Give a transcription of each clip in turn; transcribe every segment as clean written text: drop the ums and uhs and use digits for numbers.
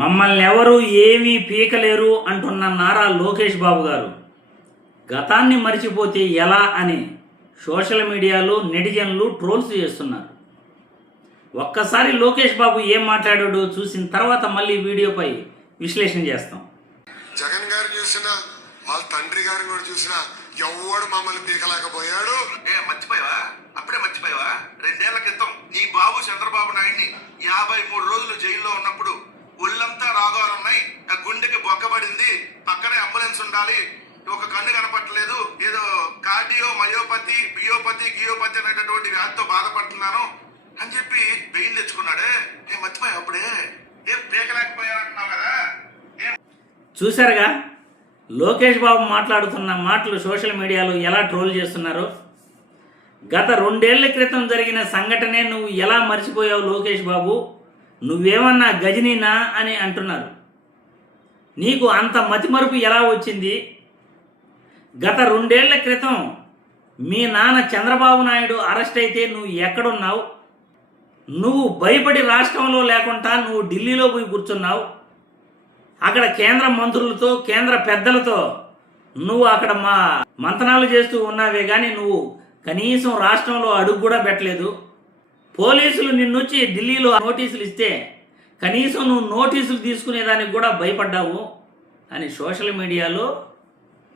మమ్మల్ని ఎవరు ఏమీ పీకలేరు అంటున్న నారా లోకేష్ బాబు గారు గతాన్ని మరిచిపోతే ఎలా అని సోషల్ మీడియాలో నెటిజన్లు ట్రోల్స్ చేస్తున్నారు. ఒక్కసారి లోకేష్ బాబు ఏం మాట్లాడాడో చూసిన తర్వాత మళ్ళీ వీడియోపై విశ్లేషణ చేస్తాం. జగన్ గారు చూసినా వాళ్ళ తండ్రి గారిని కూడా చూసినా ఎవడు మమ్మల్ని పీకలేకపోయాడు. మర్చిపోయావా? అప్పుడే మర్చిపోయావా? 2 ఏళ్ల క్రితం ఈ బాబు చంద్రబాబు నాయుడిని 53 రోజులు జైల్లో ఉన్నప్పుడు ఒళ్ళంతా రాగాలున్నాయి, గుండెకి బొక్కబడింది, పక్కనే అంబులెన్స్ ఉండాలి, ఒక కన్ను కనపట్టలేదు, ఏదో కార్డియో మయోపతి బియోపతి గియోపతి అనేటటువంటి వ్యాధితో బాధపడుతున్నాను అని చెప్పి బెయిల్ తెచ్చుకున్నాడే. మర్చిపోయావు? అప్పుడే ఏం పీకలేకపోయారంటున్నావు కదా. చూశారుగా లోకేష్ బాబు మాట్లాడుతున్న మాటలు సోషల్ మీడియాలో ఎలా ట్రోల్ చేస్తున్నారో. గత 2 ఏళ్ల క్రితం జరిగిన సంఘటనే నువ్వు ఎలా మర్చిపోయావు లోకేష్ బాబు, నువ్వేమన్నా గజనీనా అని అంటున్నారు. నీకు అంత మతిమరుపు ఎలా వచ్చింది? గత 2 ఏళ్ల క్రితం మీ నాన్న చంద్రబాబు నాయుడు అరెస్ట్ అయితే నువ్వు ఎక్కడున్నావు? నువ్వు భయపడి రాష్ట్రంలో లేకుండా నువ్వు ఢిల్లీలో పోయి కూర్చున్నావు. అక్కడ కేంద్ర మంత్రులతో కేంద్ర పెద్దలతో నువ్వు అక్కడ మంతనాలు చేస్తూ ఉన్నావే కానీ నువ్వు కనీసం రాష్ట్రంలో అడుగు కూడా పెట్టలేదు. పోలీసులు నిన్నొచ్చి ఢిల్లీలో నోటీసులు ఇస్తే కనీసం నువ్వు నోటీసులు తీసుకునేదానికి కూడా భయపడ్డావు అని సోషల్ మీడియాలో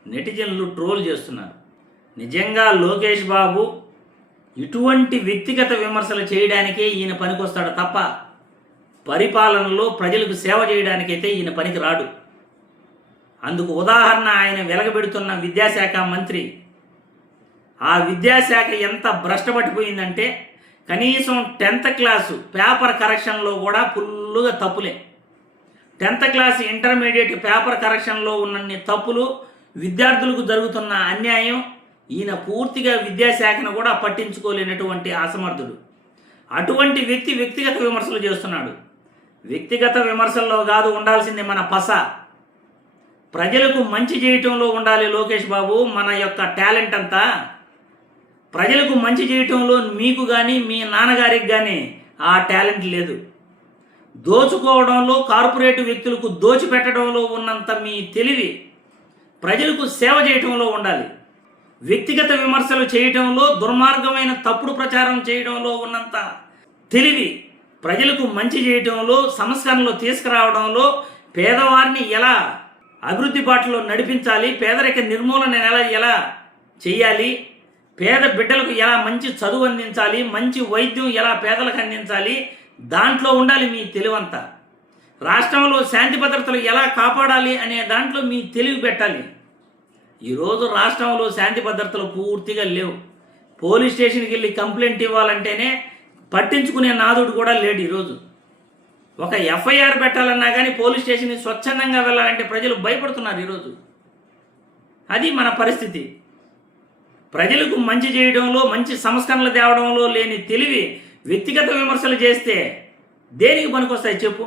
నెటిజన్లు ట్రోల్ చేస్తున్నారు. నిజంగా లోకేష్ బాబు ఇటువంటి వ్యక్తిగత విమర్శలు చేయడానికే ఈయన పనికొస్తాడు తప్ప పరిపాలనలో ప్రజలకు సేవ చేయడానికైతే ఈయన పనికి రాడు. అందుకు ఉదాహరణ ఆయన వెలగబెడుతున్న విద్యాశాఖ మంత్రి. ఆ విద్యాశాఖ ఎంత భ్రష్టపట్టిపోయిందంటే కనీసం 10th క్లాసు పేపర్ కరెక్షన్లో కూడా ఫుల్లుగా తప్పులే. 10th క్లాస్ ఇంటర్మీడియట్ పేపర్ కరెక్షన్లో ఉన్నన్ని తప్పులు, విద్యార్థులకు జరుగుతున్న అన్యాయం, ఈయన పూర్తిగా విద్యాశాఖను కూడా పట్టించుకోలేనటువంటి అసమర్థుడు. అటువంటి వ్యక్తి వ్యక్తిగత విమర్శలు చేస్తున్నాడు. వ్యక్తిగత విమర్శల్లో కాదు ఉండాల్సింది మన పస. ప్రజలకు మంచి చేయటంలో ఉండాలి లోకేష్ బాబు. మన యొక్క టాలెంట్ అంతా ప్రజలకు మంచి చేయటంలో మీకు కానీ మీ నాన్నగారికి కానీ ఆ టాలెంట్ లేదు. దోచుకోవడంలో, కార్పొరేట్ వ్యక్తులకు దోచిపెట్టడంలో ఉన్నంత మీ తెలివి ప్రజలకు సేవ చేయటంలో ఉండాలి. వ్యక్తిగత విమర్శలు చేయటంలో, దుర్మార్గమైన తప్పుడు ప్రచారం చేయడంలో ఉన్నంత తెలివి ప్రజలకు మంచి చేయటంలో, సంస్కరణలు తీసుకురావడంలో, పేదవారిని ఎలా అభివృద్ధి బాటలో నడిపించాలి, పేదరిక నిర్మూలన ఎలా చేయాలి, పేద బిడ్డలకు ఎలా మంచి చదువు అందించాలి, మంచి వైద్యం ఎలా పేదలకు అందించాలి, దాంట్లో ఉండాలి మీ తెలివంతా. రాష్ట్రంలో శాంతి భద్రతలు ఎలా కాపాడాలి అనే దాంట్లో మీ తెలివి పెట్టాలి. ఈరోజు రాష్ట్రంలో శాంతి భద్రతలు పూర్తిగా లేవు. పోలీస్ స్టేషన్కి వెళ్ళి కంప్లైంట్ ఇవ్వాలంటేనే పట్టించుకునే నాదుడు కూడా లేడు. ఈరోజు ఒక ఎఫ్ఐఆర్ పెట్టాలన్నా కానీ పోలీస్ స్టేషన్కి స్వచ్ఛందంగా వెళ్ళాలంటే ప్రజలు భయపడుతున్నారు. ఈరోజు అది మన పరిస్థితి. ప్రజలకు మంచి చేయడంలో, మంచి సంస్కరణలు తేవడంలో లేని తెలివి వ్యక్తిగత విమర్శలు చేస్తే దేనికి పనికొస్తాయి చెప్పు?